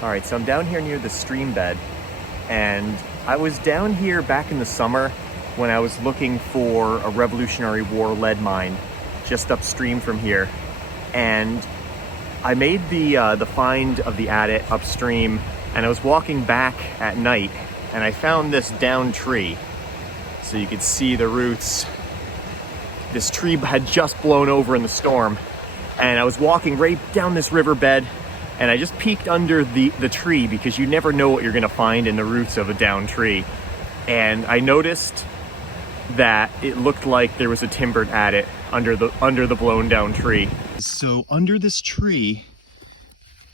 All right, so I'm down here near the stream bed, and I was down here back in the summer when I was looking for a Revolutionary War lead mine just upstream from here. And I made the find of the adit upstream, and I was walking back at night, and I found this downed tree. So you could see the roots. This tree had just blown over in the storm, and I was walking right down this riverbed, and I just peeked under the tree because you never know what you're gonna find in the roots of a downed tree. And I noticed that it looked like there was a timbered adit under the blown down tree. So under this tree,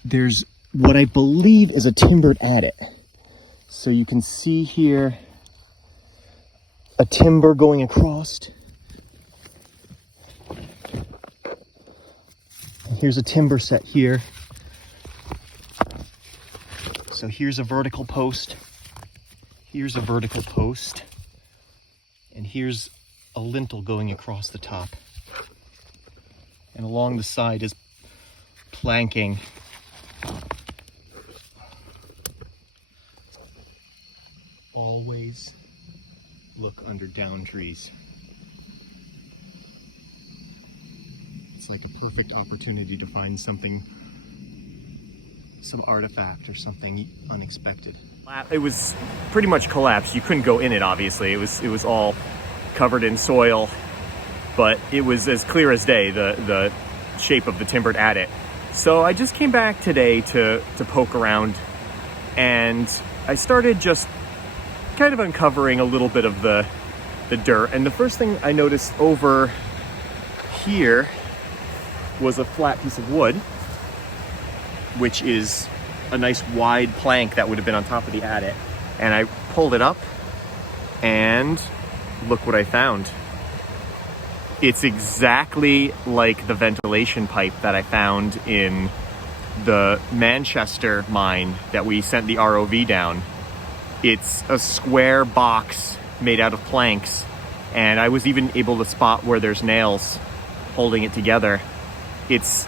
there's what I believe is a timbered adit. So you can see here a timber going across. And here's a timber set here. So here's a vertical post, here's a vertical post, and here's a lintel going across the top. And along the side is planking. Always look under down trees. It's like a perfect opportunity to find something, some artifact or something unexpected. It was pretty much collapsed. You couldn't go in it, obviously. It was all covered in soil, but it was as clear as day, the shape of the timbered adit. So I just came back today to poke around, and I started just kind of uncovering a little bit of the dirt. And the first thing I noticed over here was a flat piece of wood, which is a nice wide plank that would have been on top of the adit. And I pulled it up, and look what I found. It's exactly like the ventilation pipe that I found in the Manchester mine that we sent the ROV down. It's a square box made out of planks, and I was even able to spot where there's nails holding it together. It's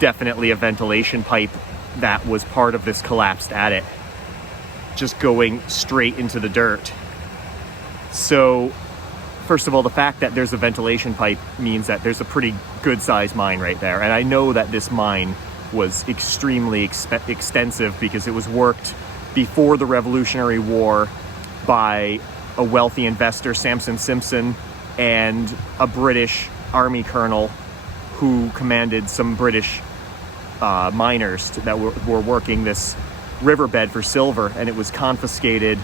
definitely a ventilation pipe that was part of this collapsed adit, just going straight into the dirt. So, first of all, the fact that there's a ventilation pipe means that there's a pretty good sized mine right there. And I know that this mine was extremely extensive because it was worked before the Revolutionary War by a wealthy investor, Samson Simpson, and a British army colonel who commanded some British miners that were working this riverbed for silver, and it was confiscated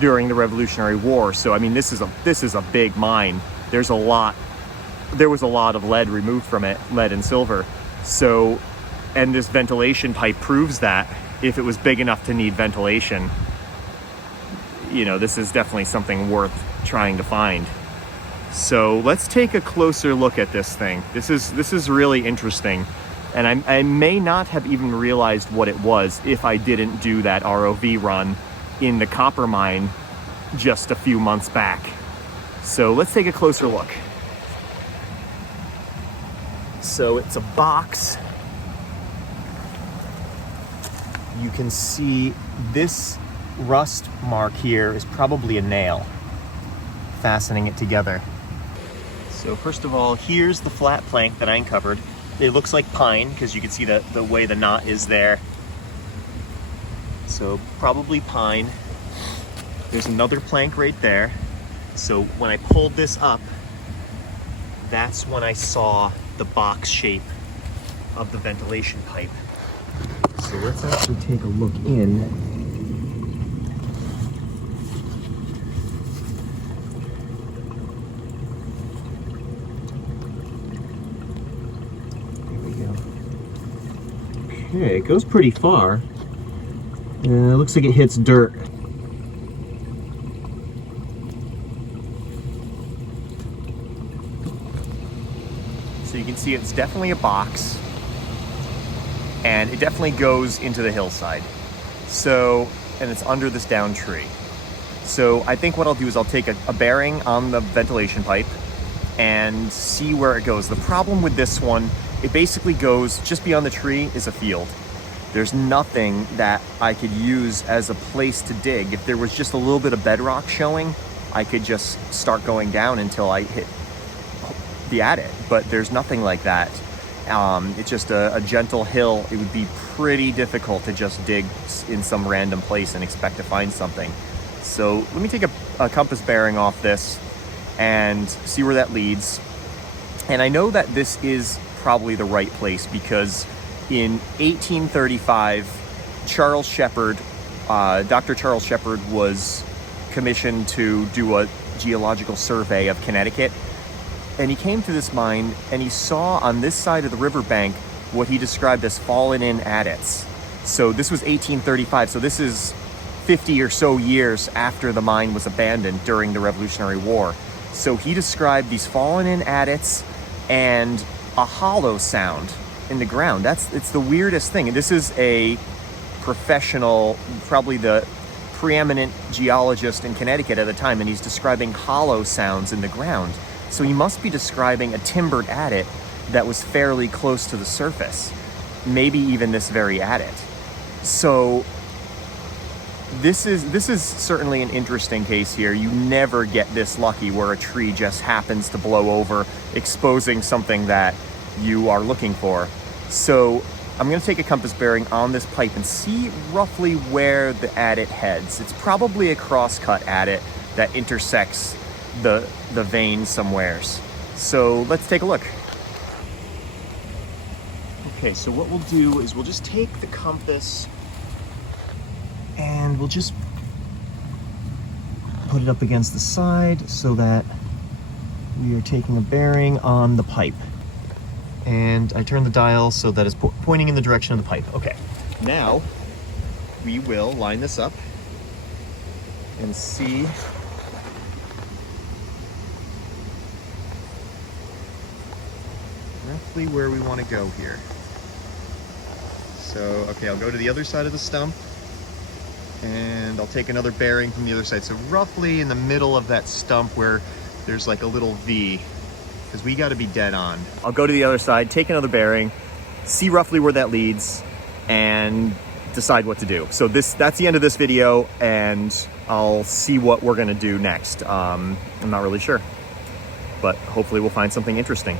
during the Revolutionary War. So I mean, this is a big mine. There was a lot of lead removed from it, lead and silver. So, and this ventilation pipe proves that if it was big enough to need ventilation, you know, this is definitely something worth trying to find. So let's take a closer look at this thing. This is really interesting. And I may not have even realized what it was if I didn't do that ROV run in the copper mine just a few months back. So let's take a closer look. So it's a box. You can see this rust mark here is probably a nail fastening it together. So first of all, here's the flat plank that I uncovered. It looks like pine because you can see the way the knot is there. So probably pine. There's another plank right there. So when I pulled this up, that's when I saw the box shape of the ventilation pipe. So let's actually take a look in. Okay, it goes pretty far. It looks like it hits dirt. So you can see it's definitely a box, and it definitely goes into the hillside. So, and it's under this down tree. So I think what I'll do is I'll take a bearing on the ventilation pipe and see where it goes. The problem with this one, it basically goes just beyond the tree is a field. there's nothing that I could use as a place to dig. If there was just a little bit of bedrock showing, I could just start going down until I hit the adit, but there's nothing like that. It's just a gentle hill. It would be pretty difficult to just dig in some random place and expect to find something. So let me take a compass bearing off this and see where that leads. And I know that this is probably the right place because in 1835, Dr. Charles Shepherd was commissioned to do a geological survey of Connecticut. And he came to this mine and he saw on this side of the riverbank what he described as fallen in adits. So this was 1835. So this is 50 or so years after the mine was abandoned during the Revolutionary War. So he described these fallen in adits and a hollow sound in the ground. It's the weirdest thing. And this is a professional, probably the preeminent geologist in Connecticut at the time, and he's describing hollow sounds in the ground. So he must be describing a timbered adit that was fairly close to the surface, maybe even this very adit. So this is certainly an interesting case here. You never get this lucky where a tree just happens to blow over, exposing something that you are looking for. So I'm going to take a compass bearing on this pipe and see roughly where the adit heads. It's probably a crosscut adit that intersects the vein somewheres. So let's take a look. Okay, so what we'll do is we'll just take the compass and we'll just put it up against the side so that we are taking a bearing on the pipe. And I turn the dial so that it's pointing in the direction of the pipe. Okay, now we will line this up and see roughly where we want to go here. So, okay, I'll go to the other side of the stump and I'll take another bearing from the other side. So roughly in the middle of that stump where there's like a little V, because we got to be dead on. I'll go to the other side, take another bearing, see roughly where that leads, and decide what to do. So that's the end of this video, and I'll see what we're gonna do next. I'm not really sure, but hopefully we'll find something interesting.